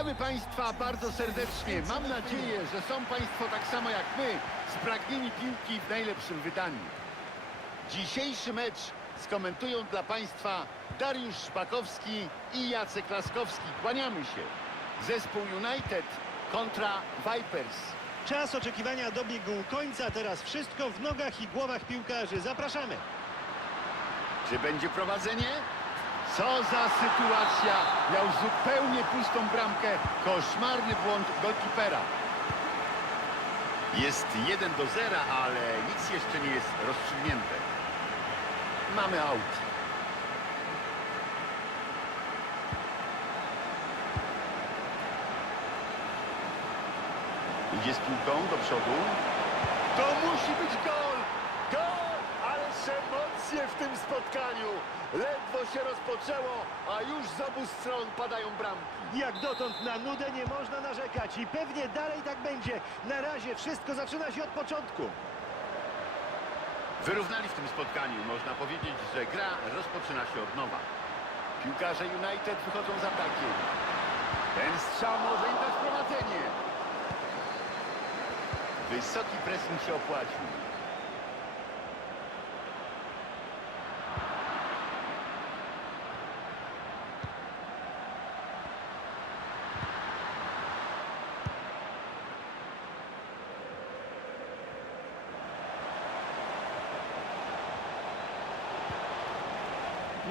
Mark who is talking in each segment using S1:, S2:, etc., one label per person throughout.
S1: Witamy Państwa bardzo serdecznie. Mam nadzieję, że są Państwo tak samo jak my, spragnieni piłki w najlepszym wydaniu. Dzisiejszy mecz skomentują dla Państwa Dariusz Szpakowski i Jacek Laskowski. Kłaniamy się. Zespół United kontra Vipers.
S2: Czas oczekiwania dobiegł końca, teraz wszystko w nogach i głowach piłkarzy. Zapraszamy.
S1: Czy będzie prowadzenie? Co za sytuacja! Miał zupełnie pustą bramkę. Koszmarny błąd golkipera. Jest 1 do 0, ale nic jeszcze nie jest rozstrzygnięte. Mamy aut. Idzie z piłką do przodu. To musi być gol! Gol! Ależ emocje w tym spotkaniu! Ledwo się rozpoczęło, a już z obu stron padają bramki.
S2: Jak dotąd na nudę nie można narzekać i pewnie dalej tak będzie. Na razie wszystko zaczyna się od początku.
S1: Wyrównali w tym spotkaniu. Można powiedzieć, że gra rozpoczyna się od nowa. Piłkarze United wychodzą z atakiem. Ten strzał może im dać prowadzenie. Wysoki pressing się opłacił.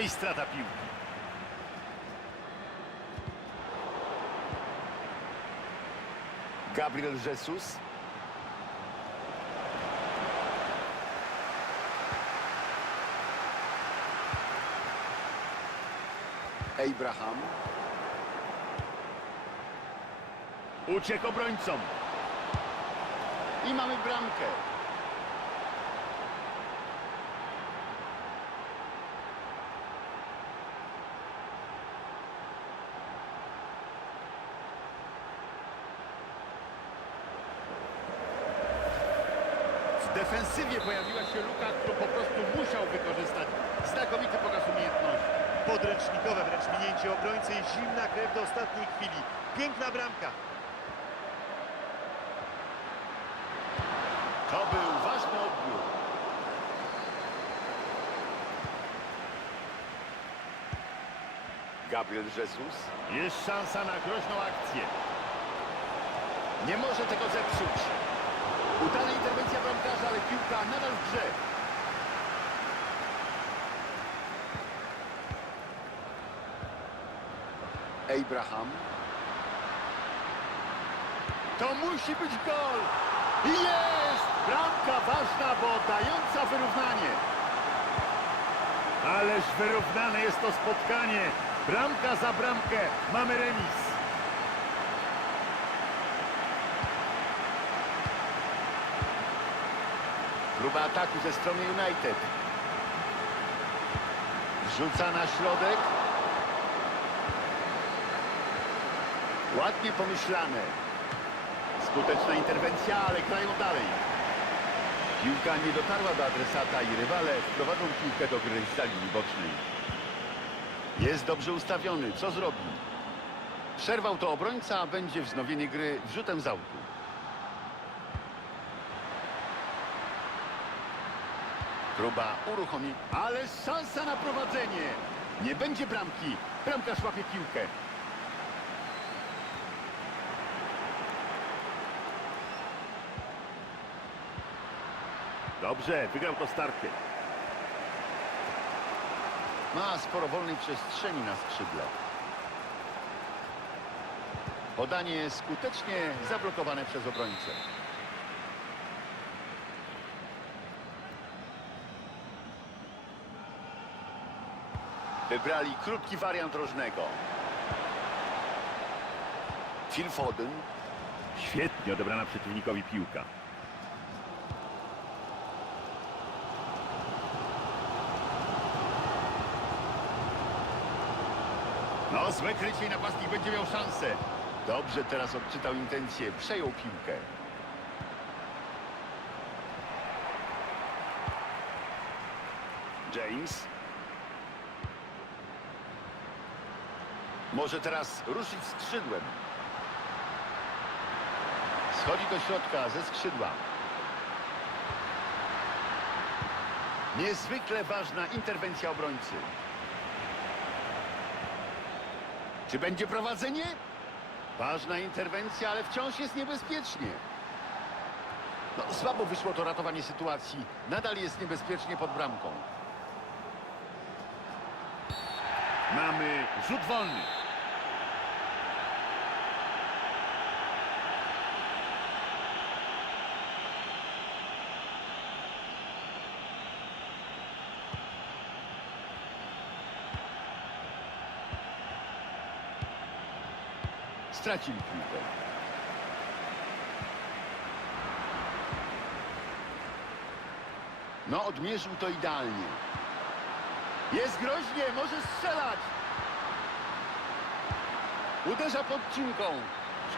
S1: I strata piłki. Gabriel Jesus. Abraham. Uciekł obrońcom. I mamy bramkę. W defensywie pojawiła się luka, którą po prostu musiał wykorzystać. Znakomity pokaz umiejętności.
S2: Podręcznikowe wręcz minięcie obrońcy i zimna krew do ostatniej chwili. Piękna bramka.
S1: To był ważny odbiór. Gabriel Jesus. Jest szansa na groźną akcję. Nie może tego zepsuć. Udana interwencja bramkarza, ale piłka nadal w grze. Abraham. To musi być gol! I jest! Bramka ważna, bo dająca wyrównanie. Ależ wyrównane jest to spotkanie. Bramka za bramkę. Mamy remis. Próba ataku ze strony United. Rzuca na środek. Ładnie pomyślane. Skuteczna interwencja, ale grają dalej. Piłka nie dotarła do adresata i rywale wprowadzą piłkę do gry z linii bocznej. Jest dobrze ustawiony. Co zrobi? Przerwał to obrońca, a będzie wznowienie gry wrzutem z autu. Próba uruchomi, ale szansa na prowadzenie. Nie będzie bramki. Bramkarz łapie piłkę. Dobrze, wygrał to starty. Ma sporo wolnej przestrzeni na skrzydle. Podanie skutecznie zablokowane przez obrońcę. Wybrali krótki wariant rożnego. Phil Foden. Świetnie odebrana przeciwnikowi piłka. No, złe krycie i napastnik będzie miał szansę. Dobrze teraz odczytał intencję, przejął piłkę. James. Może teraz ruszyć skrzydłem. Schodzi do środka ze skrzydła. Niezwykle ważna interwencja obrońcy. Czy będzie prowadzenie? Ważna interwencja, ale wciąż jest niebezpiecznie. No, słabo wyszło to ratowanie sytuacji. Nadal jest niebezpiecznie pod bramką. Mamy rzut wolny. Stracili piłkę. No, odmierzył to idealnie. Jest groźnie, może strzelać. Uderza pod cinką.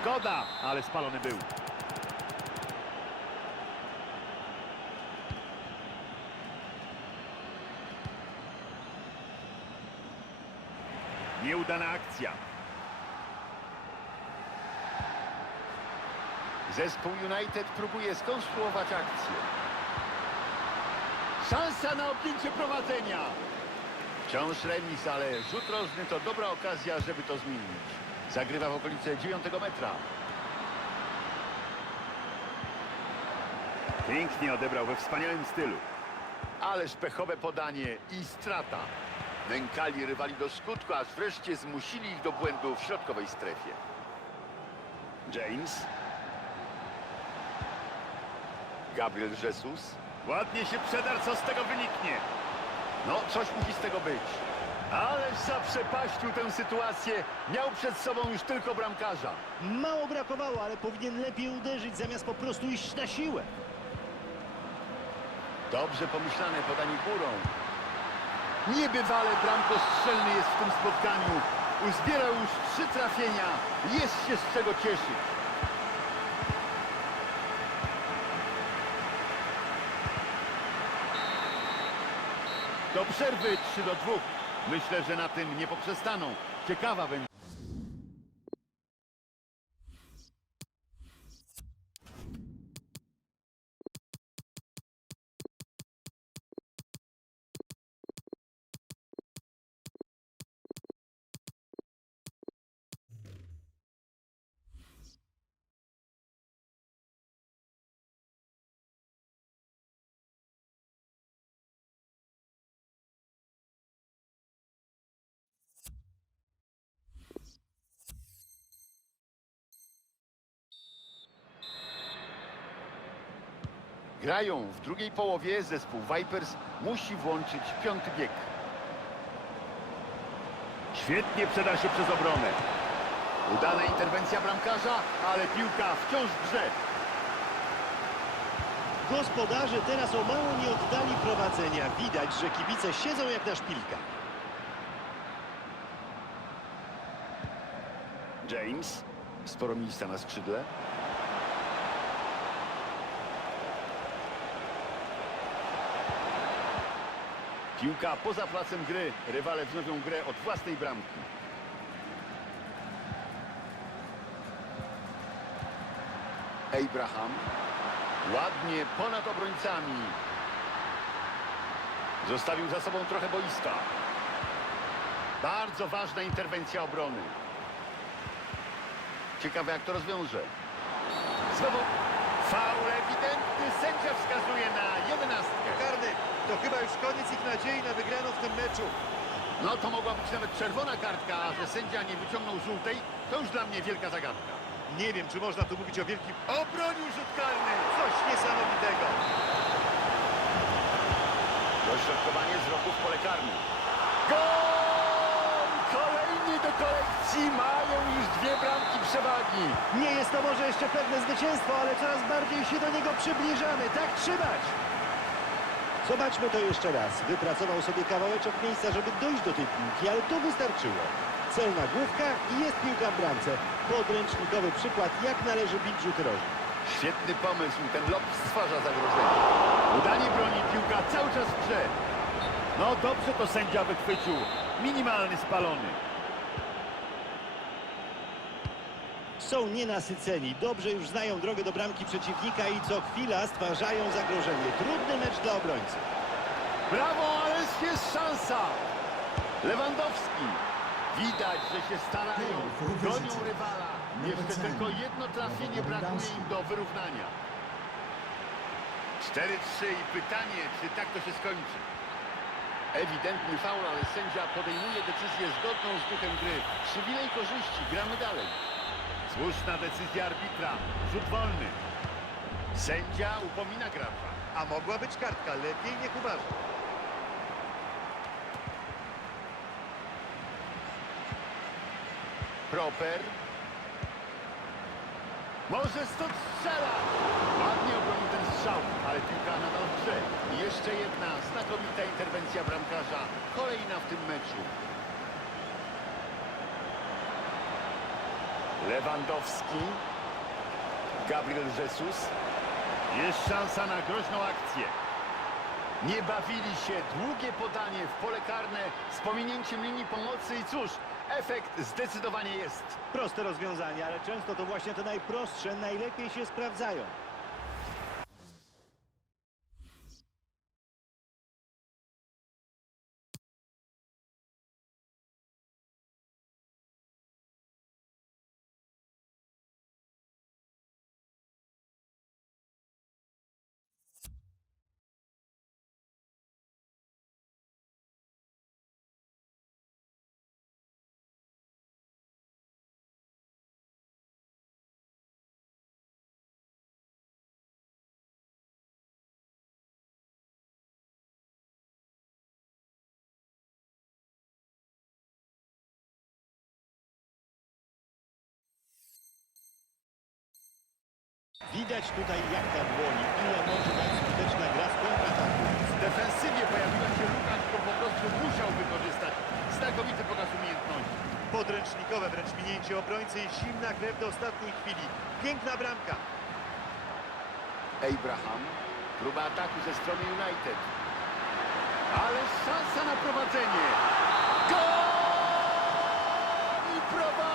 S2: Szkoda, ale spalony był. Nieudana akcja.
S1: Zespół United próbuje skonstruować akcję. Szansa na objęcie prowadzenia. Wciąż remis, ale rzut rożny to dobra okazja, żeby to zmienić. Zagrywa w okolice 9 metra.
S2: Pięknie odebrał we wspaniałym stylu.
S1: Ależ pechowe podanie i strata. Nękali rywali do skutku, aż wreszcie zmusili ich do błędu w środkowej strefie.
S2: James.
S1: Gabriel Jesus.
S2: Ładnie się przedarł, co z tego wyniknie.
S1: No, coś musi z tego być. Ależ zaprzepaścił tę sytuację. Miał przed sobą już tylko bramkarza.
S2: Mało brakowało, ale powinien lepiej uderzyć, zamiast po prostu iść na siłę.
S1: Dobrze pomyślane podanie górą. Niebywale bramkostrzelny jest w tym spotkaniu. Uzbierał już trzy trafienia. Jest się z czego cieszyć. Przerwy 3 do 2. Myślę, że na tym nie poprzestaną. Ciekawa będzie. Grają w drugiej połowie. Zespół Vipers musi włączyć piąty bieg.
S2: Świetnie przedarł się przez obronę.
S1: Udana interwencja bramkarza, ale piłka wciąż w grze.
S2: Gospodarze teraz o mało nie oddali prowadzenia. Widać, że kibice siedzą jak na szpilkach.
S1: James. Sporo miejsca na skrzydle. Piłka poza placem gry. Rywale wznowią grę od własnej bramki. Abraham. Ładnie ponad obrońcami. Zostawił za sobą trochę boiska. Bardzo ważna interwencja obrony. Ciekawe jak to rozwiąże. Znowu faul ewidentny. Sędzia wskazuje na jedenastkę.
S2: Karny, to chyba już koniec ich nadziei na wygraną w tym meczu.
S1: No to mogła być nawet czerwona kartka, a że sędzia nie wyciągnął żółtej, to już dla mnie wielka zagadka.
S2: Nie wiem, czy można tu mówić o wielkim...
S1: Obronił rzut karny.
S2: Coś niesamowitego.
S1: Dośrodkowanie z roku w pole karne. Gol! Do kolekcji. Mają już dwie bramki przewagi.
S2: Nie jest to może jeszcze pewne zwycięstwo, ale coraz bardziej się do niego przybliżamy. Tak trzymać! Zobaczmy to jeszcze raz. Wypracował sobie kawałeczek miejsca, żeby dojść do tej piłki, ale to wystarczyło. Celna główka i jest piłka w bramce. Podręcznikowy przykład, jak należy bić rzut rożny.
S1: Świetny pomysł. Ten lob stwarza zagrożenie. Udanie broni. Piłka cały czas w grze.
S2: No dobrze to sędzia wychwycił. Minimalny spalony. Są nienasyceni, dobrze już znają drogę do bramki przeciwnika i co chwila stwarzają zagrożenie. Trudny mecz dla obrońcy.
S1: Brawo, ależ jest szansa! Lewandowski. Widać, że się starają. Gonią rywala. Jeszcze tylko jedno trafienie brakuje im do wyrównania. 4-3 i pytanie, czy tak to się skończy. Ewidentny faul, ale sędzia podejmuje decyzję zgodną z duchem gry. Przywilej korzyści, gramy dalej. Słuszna decyzja arbitra. Rzut wolny. Sędzia upomina gracza.
S2: A mogła być kartka, lepiej niech uważa.
S1: Proper. Może stąd strzela. Ładnie obronił ten strzał, ale piłka nadal w jeszcze jedna znakomita interwencja bramkarza. Kolejna w tym meczu. Lewandowski. Gabriel Jesus. Jest szansa na groźną akcję. Nie bawili się. Długie podanie w pole karne z pominięciem linii pomocy i cóż, efekt zdecydowanie jest.
S2: Proste rozwiązanie, ale często to właśnie te najprostsze najlepiej się sprawdzają. Widać tutaj jak na dłoni, ile może dać skuteczna gra z kontrataku.
S1: W defensywie pojawiła się luka, którą po prostu musiał wykorzystać. Znakomity pokaz umiejętności.
S2: Podręcznikowe wręcz minięcie obrońcy i zimna krew do ostatniej chwili. Piękna bramka.
S1: Abraham. Próba ataku ze strony United. Ale szansa na prowadzenie. Gol! I prowadzą!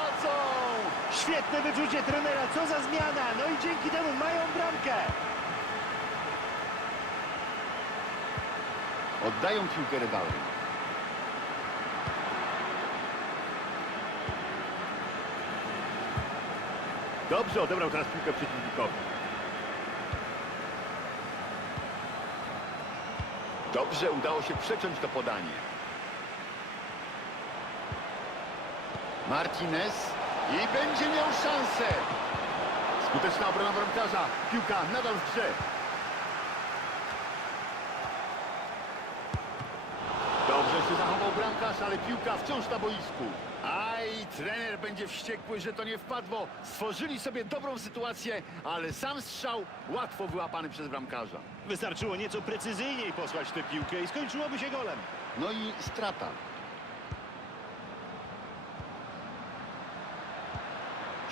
S2: Świetne wyczucie trenera, co za zmiana. No i dzięki temu mają bramkę.
S1: Oddają piłkę rywalom. Dobrze odebrał teraz piłkę przeciwnikowi. Dobrze udało się przeciąć to podanie. Martinez i będzie miał szansę. Skuteczna obrona bramkarza. Piłka nadal w grze. Dobrze się zachował bramkarz, ale piłka wciąż na boisku. Aj, trener będzie wściekły, że to nie wpadło. Stworzyli sobie dobrą sytuację, ale sam strzał łatwo wyłapany przez bramkarza.
S2: Wystarczyło nieco precyzyjniej posłać tę piłkę i skończyłoby się golem.
S1: No i strata.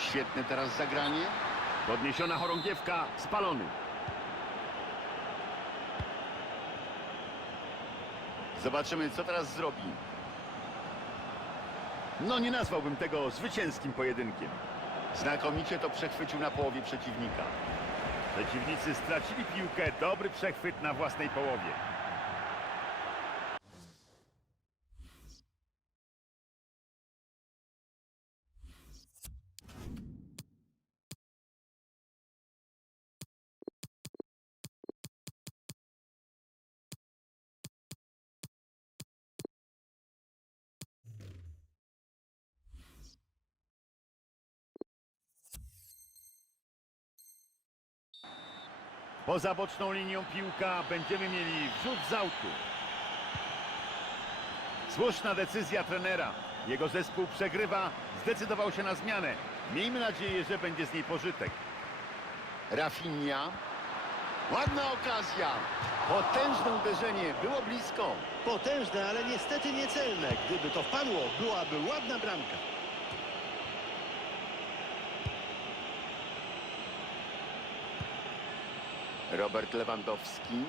S1: Świetne teraz zagranie. Podniesiona chorągiewka, spalony. Zobaczymy, co teraz zrobi. No nie nazwałbym tego zwycięskim pojedynkiem. Znakomicie to przechwycił na połowie przeciwnika. Przeciwnicy stracili piłkę. Dobry przechwyt na własnej połowie. Poza boczną linią piłka będziemy mieli wrzut z autu. Słuszna decyzja trenera. Jego zespół przegrywa, zdecydował się na zmianę. Miejmy nadzieję, że będzie z niej pożytek. Rafinha. Ładna okazja. Potężne uderzenie. Było blisko.
S2: Potężne, ale niestety niecelne. Gdyby to wpadło, byłaby ładna bramka.
S1: Robert Lewandowski.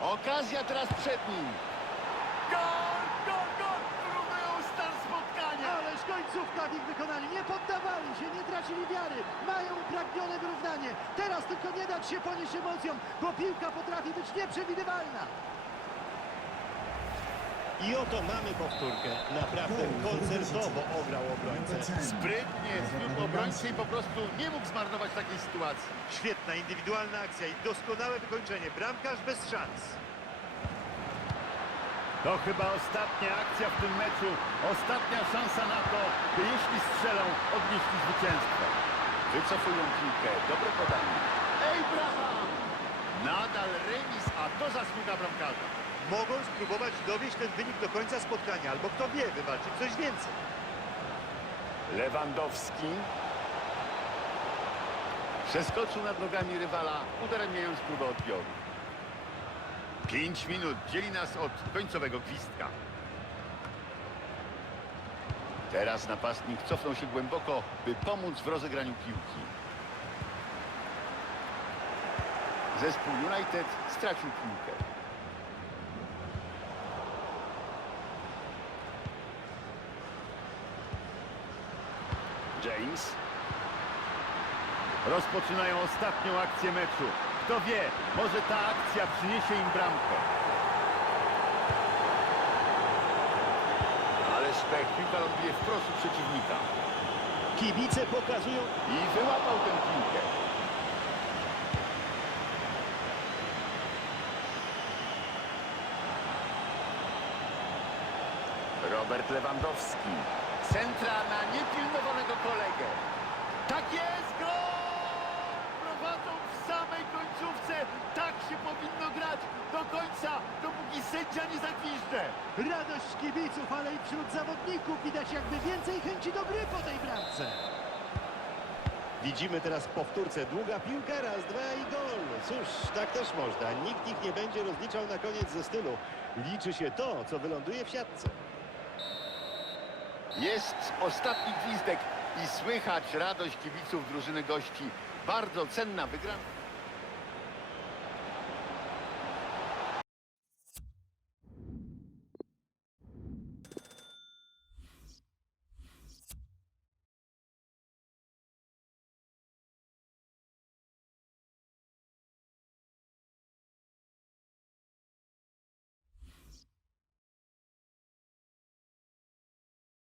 S1: Okazja teraz przed nim. Gol, gol, gol! Wyrównują stan spotkania.
S2: Ależ końcówka w ich wykonaniu. Nie poddawali się, nie tracili wiary. Mają upragnione wyrównanie. Teraz tylko nie dać się ponieść emocjom, bo piłka potrafi być nieprzewidywalna. I oto mamy powtórkę. Naprawdę koncertowo ograł obrońcę.
S1: Sprytnie zbiór obrońcy i po prostu nie mógł zmarnować takiej sytuacji.
S2: Świetna indywidualna akcja i doskonałe wykończenie. Bramkarz bez szans.
S1: To chyba ostatnia akcja w tym meczu. Ostatnia szansa na to, by jeśli strzelą, odnieśli zwycięstwo. Wycofują piłkę. Dobre podanie. Abraham! Nadal remis, a to zasługa bramkarza.
S2: Mogą spróbować dowieść ten wynik do końca spotkania, albo kto wie, wywalczyć coś więcej.
S1: Lewandowski. Przeskoczył nad nogami rywala, udaremniając próbę odbioru. Pięć minut dzieli nas od końcowego gwizdka. Teraz napastnik cofnął się głęboko, by pomóc w rozegraniu piłki. Zespół United stracił piłkę. James. Rozpoczynają ostatnią akcję meczu. Kto wie, może ta akcja przyniesie im bramkę. Ale szpech piłka ląduje wprost u przeciwnika.
S2: Kibice pokazują
S1: I wyłapał tę piłkę. Robert Lewandowski. Centra na niepilnowanego kolegę. Tak jest, gol! Prowadzą w samej końcówce. Tak się powinno grać do końca, dopóki sędzia nie zagwiżdże.
S2: radość kibiców, ale i wśród zawodników widać jakby więcej chęci do gry po tej bramce. Widzimy teraz w powtórce długa piłka, raz, dwa i gol. Cóż, tak też można. Nikt ich nie będzie rozliczał na koniec ze stylu. Liczy się to, co wyląduje w siatce.
S1: Jest ostatni gwizdek i słychać radość kibiców drużyny gości. Bardzo cenna wygrana.